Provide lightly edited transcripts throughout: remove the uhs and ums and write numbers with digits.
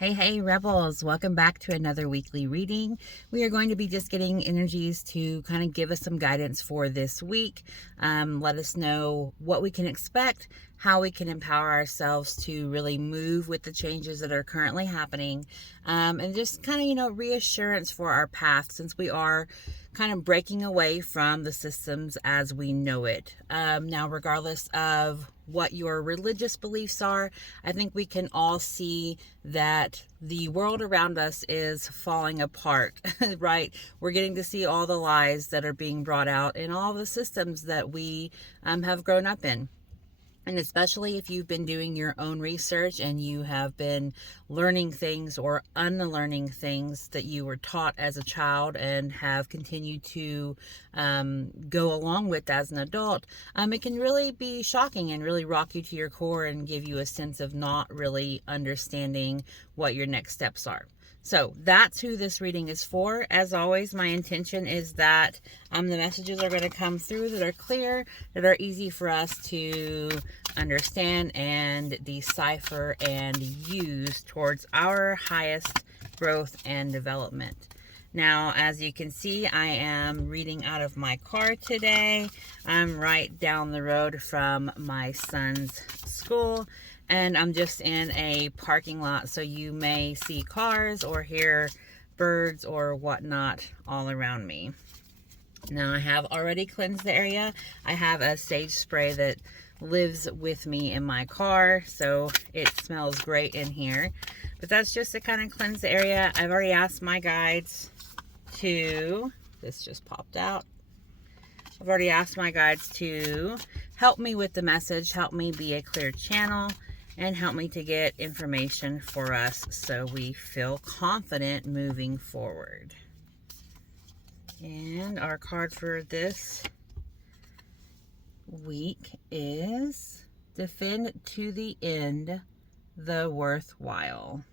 Hey, Rebels. Welcome back to another weekly reading. We are going to be just getting energies to kind of give us some guidance for this week. Let us know what we can expect, how we can empower ourselves to really move with the changes that are currently happening, and just kind of, reassurance for our path since we are kind of breaking away from the systems as we know it. Now, regardless of what your religious beliefs are, I think we can all see that the world around us is falling apart, right? We're getting to see all the lies that are being brought out in all the systems that we have grown up in. And especially if you've been doing your own research and you have been learning things or unlearning things that you were taught as a child and have continued to go along with as an adult, it can really be shocking and really rock you to your core and give you a sense of not really understanding what your next steps are. So that's who this reading is for. As always, my intention is that the messages are going to come through that are clear, that are easy for us to understand and decipher and use towards our highest growth and development. Now, as you can see, I am reading out of my car today. I'm right down the road from my son's school, and I'm just in a parking lot, so you may see cars or hear birds or whatnot all around me. Now, I have already cleansed the area. I have a sage spray that lives with me in my car, so it smells great in here. But that's just to kind of cleanse the area. I've already asked my guides to, this just popped out. I've already asked my guides to help me with the message, help me be a clear channel, and help me to get information for us so we feel confident moving forward. And our card for this week is Defend to the End the Worthwhile.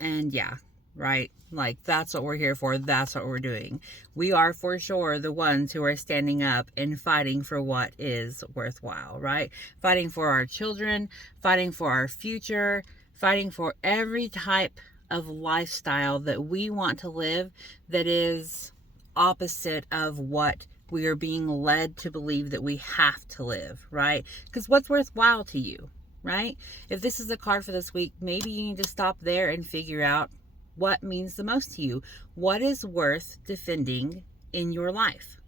And yeah, right? Like, that's what we're here for. That's what we're doing. We are for sure the ones who are standing up and fighting for what is worthwhile, right? Fighting for our children, fighting for our future, fighting for every type of lifestyle that we want to live that is opposite of what we are being led to believe that we have to live, right? Because what's worthwhile to you, right? If this is a card for this week, maybe you need to stop there and figure out what means the most to you. What is worth defending in your life?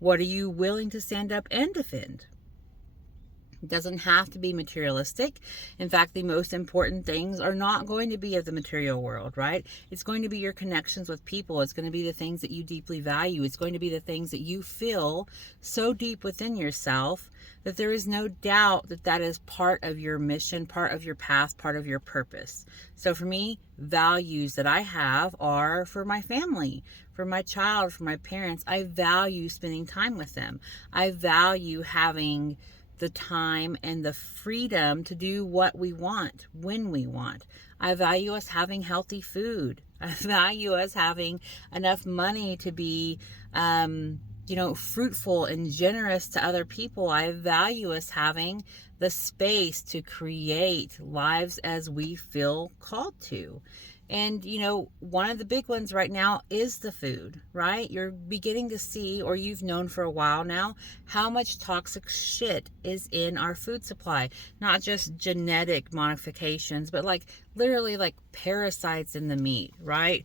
What are you willing to stand up and defend? It doesn't have to be materialistic. In fact, the most important things are not going to be of the material world, right? It's going to be your connections with people. It's going to be the things that you deeply value. It's going to be the things that you feel so deep within yourself that there is no doubt that that is part of your mission, part of your path, part of your purpose. So for me, values that I have are for my family, for my child, for my parents. I value spending time with them. I value having the time and the freedom to do what we want when we want. I value us having healthy food. I value us having enough money to be fruitful and generous to other people. I value us having the space to create lives as we feel called to. And, one of the big ones right now is the food, right? You're beginning to see, or you've known for a while now, how much toxic shit is in our food supply. Not just genetic modifications, but literally parasites in the meat, right?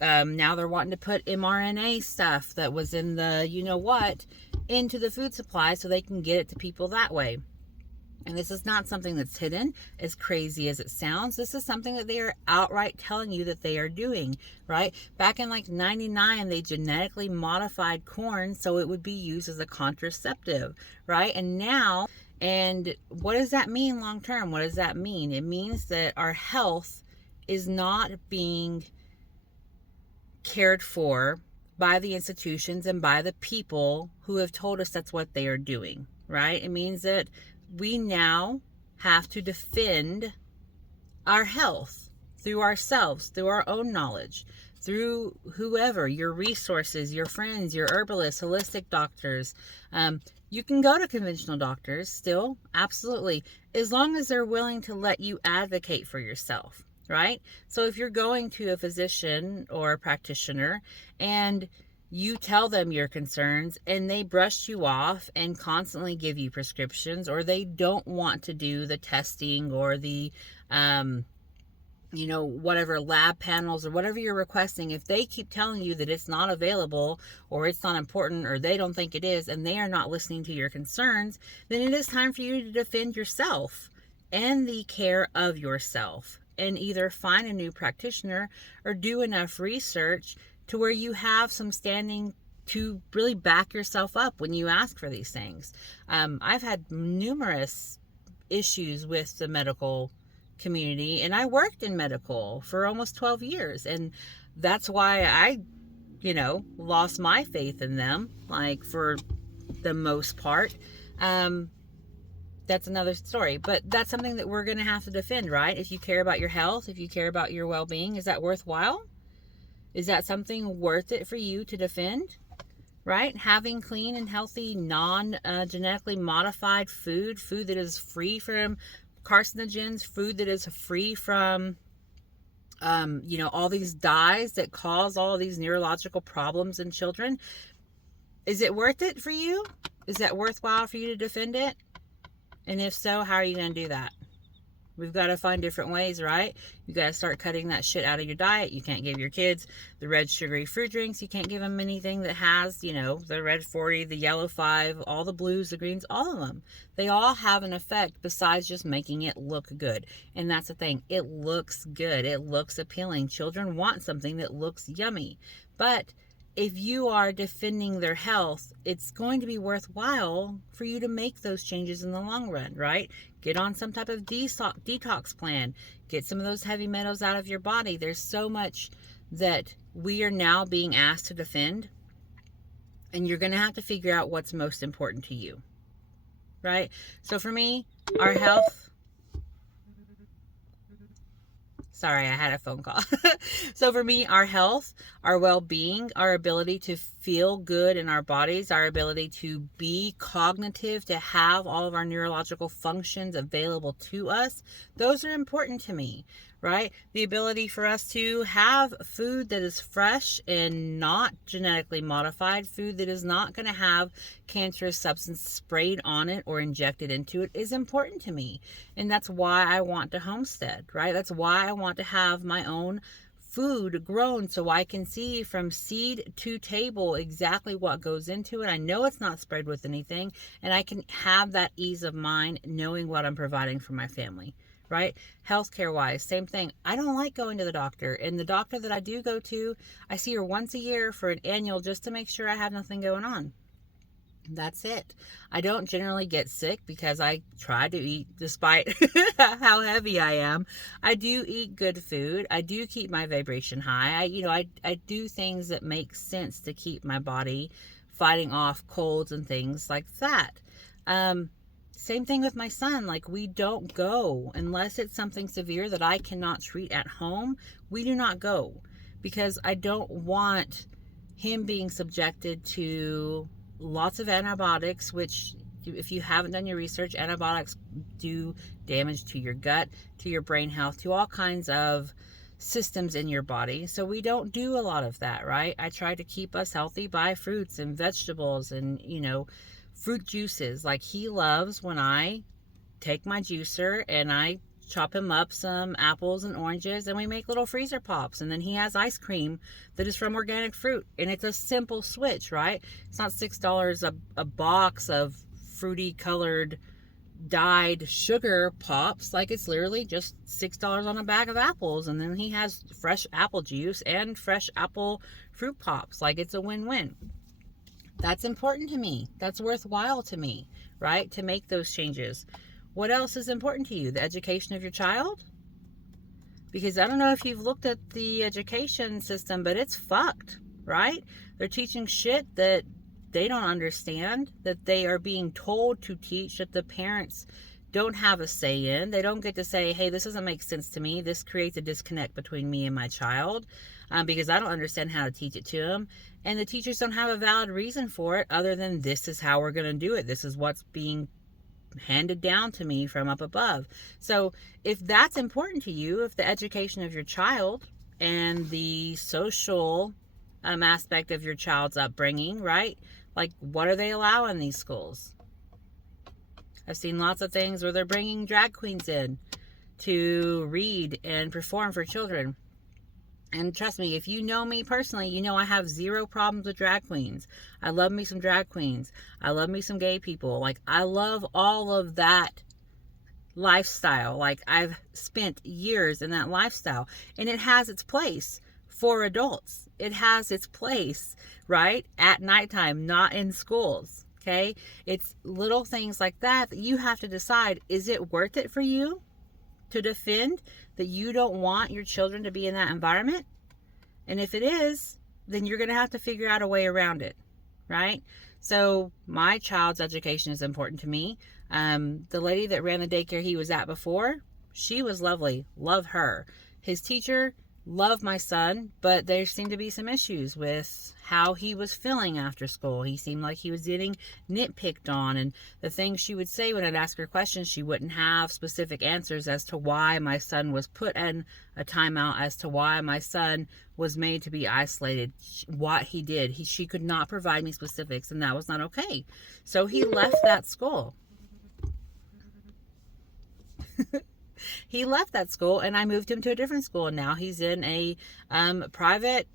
Now they're wanting to put mRNA stuff that was in the into the food supply so they can get it to people that way. And this is not something that's hidden, as crazy as it sounds. This is something that they are outright telling you that they are doing, right? Back in 99, they genetically modified corn so it would be used as a contraceptive, right? And now, and what does that mean long term? What does that mean? It means that our health is not being cared for by the institutions and by the people who have told us that's what they are doing, right? It means that we now have to defend our health through ourselves, through our own knowledge, through whoever, your resources, your friends, your herbalists, holistic doctors, You can go to conventional doctors still, absolutely, as long as they're willing to let you advocate for yourself, right? So if you're going to a physician or a practitioner and you tell them your concerns and they brush you off and constantly give you prescriptions, or they don't want to do the testing or the whatever lab panels or whatever you're requesting, if they keep telling you that it's not available or it's not important or they don't think it is and they are not listening to your concerns, then it is time for you to defend yourself and the care of yourself, and either find a new practitioner or do enough research to where you have some standing to really back yourself up when you ask for these things. I've had numerous issues with the medical community, and I worked in medical for almost 12 years, and that's why I lost my faith in them, like, for the most part. That's another story, but that's something that we're going to have to defend, right? If you care about your health, if you care about your well-being, is that worthwhile? Is that something worth it for you to defend? Right? Having clean and healthy, non-genetically modified food that is free from carcinogens, food that is free from, all these dyes that cause all of these neurological problems in children. Is it worth it for you? Is that worthwhile for you to defend it? And if so, how are you going to do that? We've got to find different ways, right? You got to start cutting that shit out of your diet. You can't give your kids the red sugary fruit drinks. You can't give them anything that has, the red 40, the yellow 5, all the blues, the greens, all of them. They all have an effect besides just making it look good. And that's the thing. It looks good. It looks appealing. Children want something that looks yummy. But if you are defending their health, it's going to be worthwhile for you to make those changes in the long run, right? Get on some type of detox plan. Get some of those heavy metals out of your body. There's so much that we are now being asked to defend, and you're going to have to figure out what's most important to you, right? So for me, our health... Sorry, I had a phone call. So for me, our health, our well-being, our ability to feel good in our bodies, our ability to be cognitive, to have all of our neurological functions available to us, those are important to me, right? The ability for us to have food that is fresh and not genetically modified, food that is not going to have cancerous substance sprayed on it or injected into it, is important to me. And that's why I want to homestead, right? That's why I want to have my own food grown so I can see from seed to table exactly what goes into it. I know it's not sprayed with anything, and I can have that ease of mind knowing what I'm providing for my family, right? Healthcare wise, same thing. I don't like going to the doctor, and the doctor that I do go to, I see her once a year for an annual just to make sure I have nothing going on. That's it. I don't generally get sick because I try to eat, despite how heavy I am. I do eat good food. I do keep my vibration high. I do things that make sense to keep my body fighting off colds and things like that. Same thing with my son. Like, we don't go unless it's something severe that I cannot treat at home. We do not go because I don't want him being subjected to lots of antibiotics, which, if you haven't done your research, antibiotics do damage to your gut, to your brain health, to all kinds of systems in your body. So we don't do a lot of that, right? I try to keep us healthy by fruits and vegetables and, fruit juices. Like, he loves when I take my juicer and I chop him up some apples and oranges, and we make little freezer pops, and then he has ice cream that is from organic fruit, and it's a simple switch, right? It's not $6 a box of fruity colored dyed sugar pops. Like, it's literally just $6 on a bag of apples, and then he has fresh apple juice and fresh apple fruit pops. Like, it's a win-win. That's important to me. That's worthwhile to me, right? To make those changes. What else is important to you? The education of your child? Because I don't know if you've looked at the education system, but it's fucked, right? They're teaching shit that they don't understand, that they are being told to teach, that the parents don't have a say in. They don't get to say, hey, this doesn't make sense to me. This creates a disconnect between me and my child, because I don't understand how to teach it to them. And the teachers don't have a valid reason for it other than this is how we're going to do it. This is what's being handed down to me from up above. So if that's important to you, if the education of your child and the social aspect of your child's upbringing, right? Like, what are they allowing in these schools? I've seen lots of things where they're bringing drag queens in to read and perform for children. And trust me, if you know me personally, you know I have zero problems with drag queens. I love me some drag queens. I love me some gay people. Like, I love all of that lifestyle. Like, I've spent years in that lifestyle, and it has its place for adults. It has its place, right? At nighttime, not in schools. Okay? It's little things like that that you have to decide, is it worth it for you to defend that you don't want your children to be in that environment? And if it is, then you're going to have to figure out a way around it, right? So my child's education is important to me. The lady that ran the daycare he was at before, she was lovely. Love her. His teacher, love my son, but there seemed to be some issues with how he was feeling after school. He seemed like he was getting nitpicked on, and the things she would say when I'd ask her questions, she wouldn't have specific answers as to why my son was put in a timeout, as to why my son was made to be isolated, what he did. She could not provide me specifics, and that was not okay. So he left that school. He left that school, and I moved him to a different school, and now he's in a private,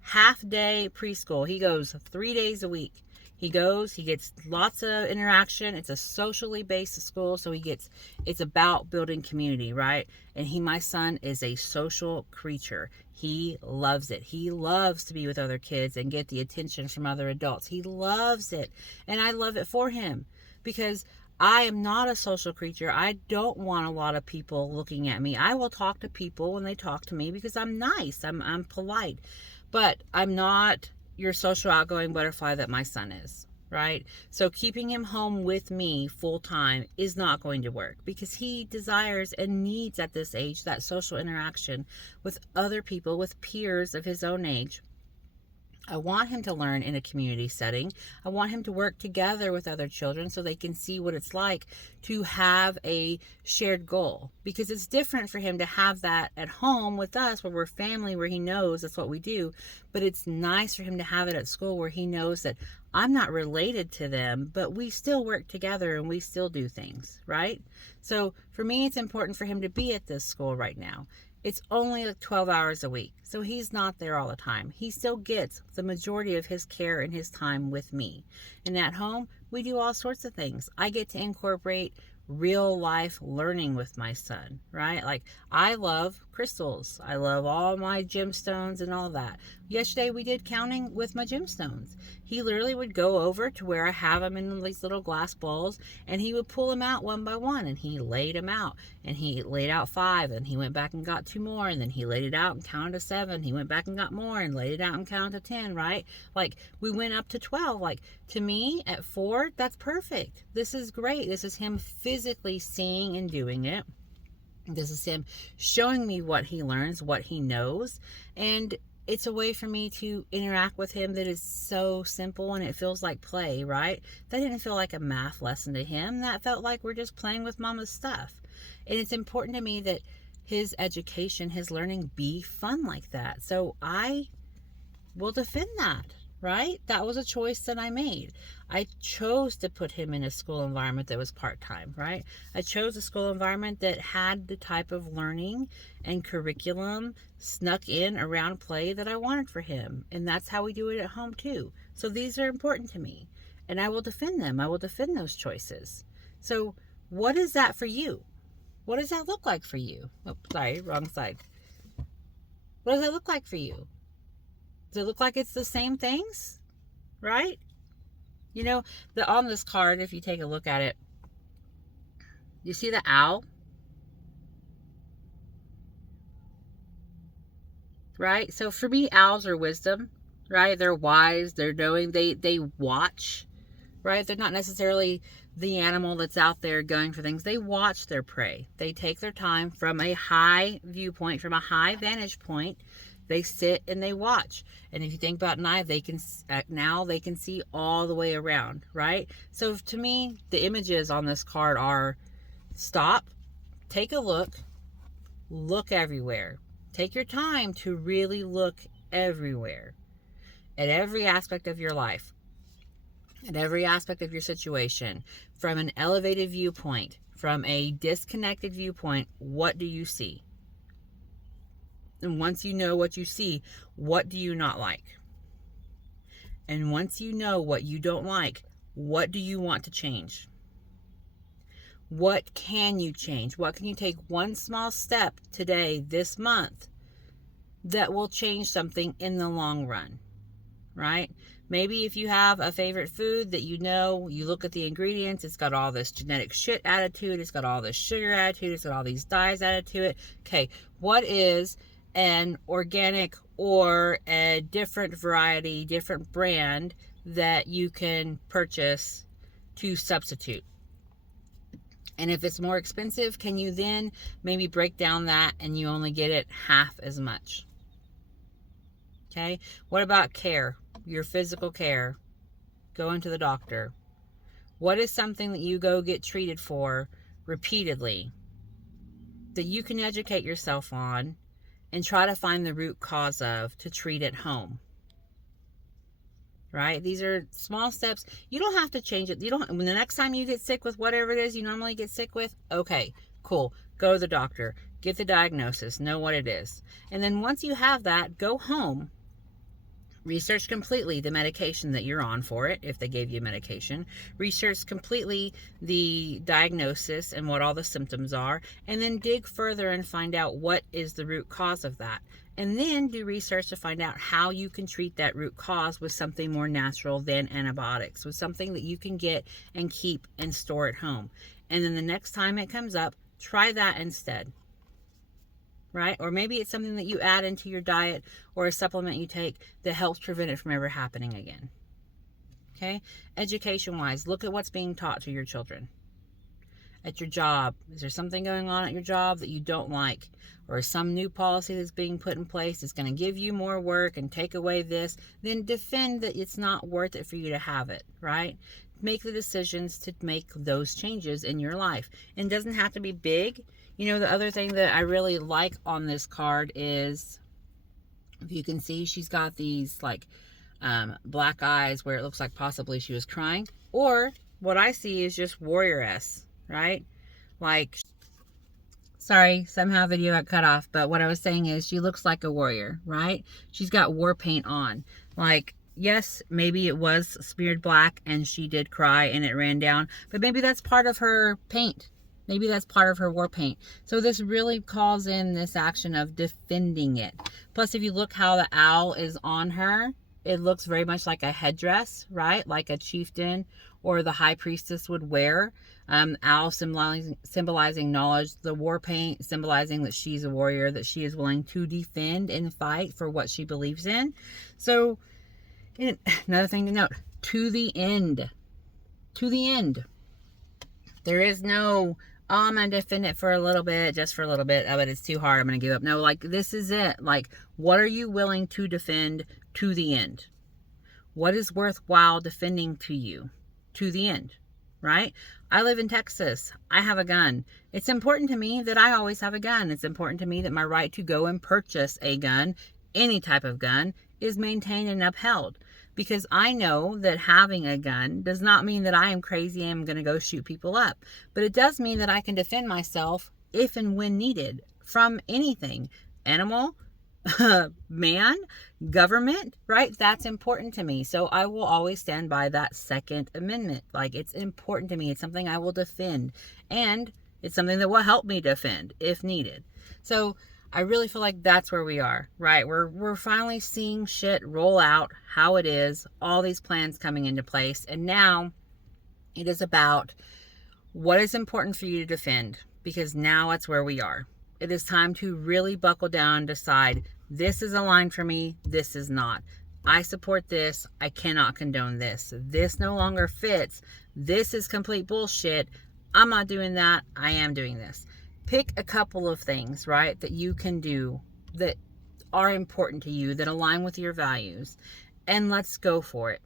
half-day preschool. He goes 3 days a week. He gets lots of interaction. It's a socially based school, so it's about building community, right? And my son is a social creature. He loves it. He loves to be with other kids and get the attention from other adults. He loves it, and I love it for him, because I am not a social creature. I don't want a lot of people looking at me. I will talk to people when they talk to me because I'm nice. I'm polite. But I'm not your social outgoing butterfly that my son is, right? So keeping him home with me full time is not going to work, because he desires and needs at this age that social interaction with other people, with peers of his own age. I want him to learn in a community setting. I want him to work together with other children so they can see what it's like to have a shared goal, because it's different for him to have that at home with us where we're family, where he knows that's what we do. But it's nice for him to have it at school where he knows that I'm not related to them, but we still work together and we still do things, right? So for me, it's important for him to be at this school right now. It's only like 12 hours a week, so he's not there all the time. He still gets the majority of his care and his time with me. And at home, we do all sorts of things. I get to incorporate real life learning with my son, right? Like, I love crystals. I love all my gemstones and all that. Yesterday we did counting with my gemstones. He literally would go over to where I have them in these little glass bowls, and he would pull them out one by one, and he laid them out, and he laid out 5, and he went back and got 2 more, and then he laid it out and counted to 7. He went back and got more and laid it out and counted to 10, right? Like, we went up to 12. Like, to me at 4, that's perfect. This is great. This is him physically seeing and doing it. This is him showing me what he learns, what he knows, and it's a way for me to interact with him that is so simple, and it feels like play, right? That didn't feel like a math lesson to him. That felt like we're just playing with mama's stuff. And it's important to me that his education, his learning be fun like that. So I will defend that, right? That was a choice that I made. I chose to put him in a school environment that was part-time, right? I chose a school environment that had the type of learning and curriculum snuck in around play that I wanted for him. And that's how we do it at home too. So these are important to me, and I will defend them. I will defend those choices. So what is that for you? What does that look like for you? Oh, sorry, wrong side. What does that look like for you? Does it look like it's the same things? Right? On this card, if you take a look at it, you see the owl? Right? So for me, owls are wisdom, right? They're wise, they're knowing, they watch, right? They're not necessarily the animal that's out there going for things. They watch their prey. They take their time from a high viewpoint, from a high vantage point. They sit and they watch. And if you think about an eye, they can now they can see all the way around, right? So to me, the images on this card are stop, take a look everywhere. Take your time to really look everywhere, at every aspect of your life, at every aspect of your situation, from an elevated viewpoint, from a disconnected viewpoint. What do you see? And once you know what you see, what do you not like? And once you know what you don't like, what do you want to change? What can you change? What can you take one small step today, this month, that will change something in the long run, right? Maybe if you have a favorite food that you know, you look at the ingredients, it's got all this genetic shit added to it, it's got all this sugar added to it, it's got all these dyes added to it. Okay, what is an organic or a different variety, different brand that you can purchase to substitute? And if it's more expensive, can you then maybe break down that and you only get it half as much? Okay, what about care? Your physical care, going to the doctor. What is something that you go get treated for repeatedly that you can educate yourself on and try to find the root cause of to treat at home? Right? These are small steps. You don't have to change it. When the next time you get sick with whatever it is you normally get sick with, okay, cool. Go to the doctor, get the diagnosis, know what it is. And then once you have that, go home, research completely the medication that you're on for it, if they gave you medication. Research completely the diagnosis and what all the symptoms are, and then dig further and find out what is the root cause of that. And then do research to find out how you can treat that root cause with something more natural than antibiotics, with something that you can get and keep and store at home. And then the next time it comes up, try that instead. Right? Or maybe it's something that you add into your diet or a supplement you take that helps prevent it from ever happening again. Okay? Education-wise, look at what's being taught to your children. At your job, is there something going on at your job that you don't like? Or some new policy that's being put in place that's going to give you more work and take away this? Then defend that it's not worth it for you to have it, right? Make the decisions to make those changes in your life. And it doesn't have to be big. You know, the other thing that I really like on this card is, if you can see, she's got these like black eyes where it looks like possibly she was crying. Or what I see is just warrioress, right? Like, sorry, somehow video got cut off, but what I was saying is she looks like a warrior, right? She's got war paint on. Like, yes, maybe it was smeared black and she did cry and it ran down, but maybe that's part of her paint. Maybe that's part of her war paint. So this really calls in this action of defending it. Plus, if you look how the owl is on her, it looks very much like a headdress, right? Like a chieftain or the high priestess would wear. Owl symbolizing knowledge. The war paint symbolizing that she's a warrior, that she is willing to defend and fight for what she believes in. So, another thing to note, to the end. To the end. There is no, oh, I'm going to defend it for a little bit, just for a little bit. Oh, but it's too hard, I'm going to give up. No, like, this is it. Like, what are you willing to defend to the end? What is worthwhile defending to you to the end, right? I live in Texas. I have a gun. It's important to me that I always have a gun. It's important to me that my right to go and purchase a gun, any type of gun, is maintained and upheld. Because I know that having a gun does not mean that I am crazy and I'm going to go shoot people up. But it does mean that I can defend myself if and when needed from anything. Animal, man, government, right? That's important to me. So I will always stand by that Second Amendment. Like, it's important to me. It's something I will defend. And it's something that will help me defend if needed. So I really feel like that's where we are, right? We're finally seeing shit roll out how it is, all these plans coming into place. And now it is about what is important for you to defend, because now it's where we are. It is time to really buckle down and decide, this is a line for me, this is not. I support this. I cannot condone this. This no longer fits. This is complete bullshit. I'm not doing that. I am doing this. Pick a couple of things, right, that you can do that are important to you, that align with your values, and let's go for it.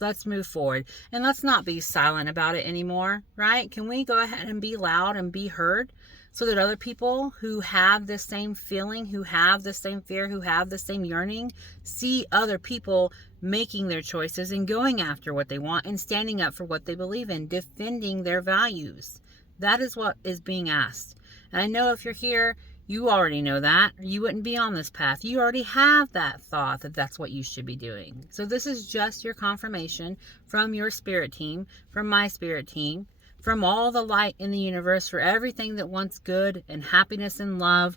Let's move forward, and let's not be silent about it anymore, right? Can we go ahead and be loud and be heard so that other people who have the same feeling, who have the same fear, who have the same yearning, see other people making their choices and going after what they want and standing up for what they believe in, defending their values. That is what is being asked. And I know if you're here, you already know that. You wouldn't be on this path. You already have that thought that that's what you should be doing. So this is just your confirmation from your spirit team, from my spirit team, from all the light in the universe, for everything that wants good and happiness and love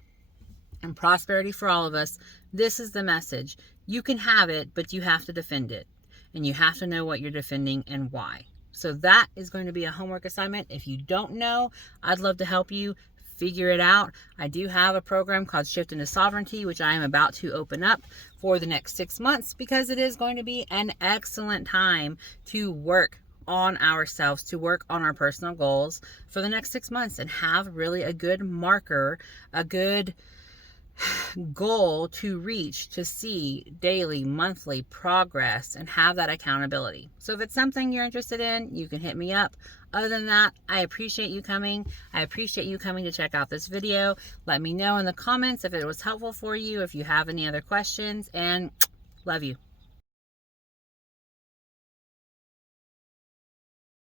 and prosperity for all of us. This is the message. You can have it, but you have to defend it. And you have to know what you're defending and why. So that is going to be a homework assignment. If you don't know, I'd love to help you figure it out. I do have a program called Shift into Sovereignty, which I am about to open up for the next 6 months, because it is going to be an excellent time to work on ourselves, to work on our personal goals for the next 6 months and have really a good marker, a good goal to reach, to see daily, monthly progress and have that accountability. So if it's something you're interested in, you can hit me up. Other than that, I appreciate you coming. I appreciate you coming to check out this video. Let me know in the comments if it was helpful for you, if you have any other questions, and love you.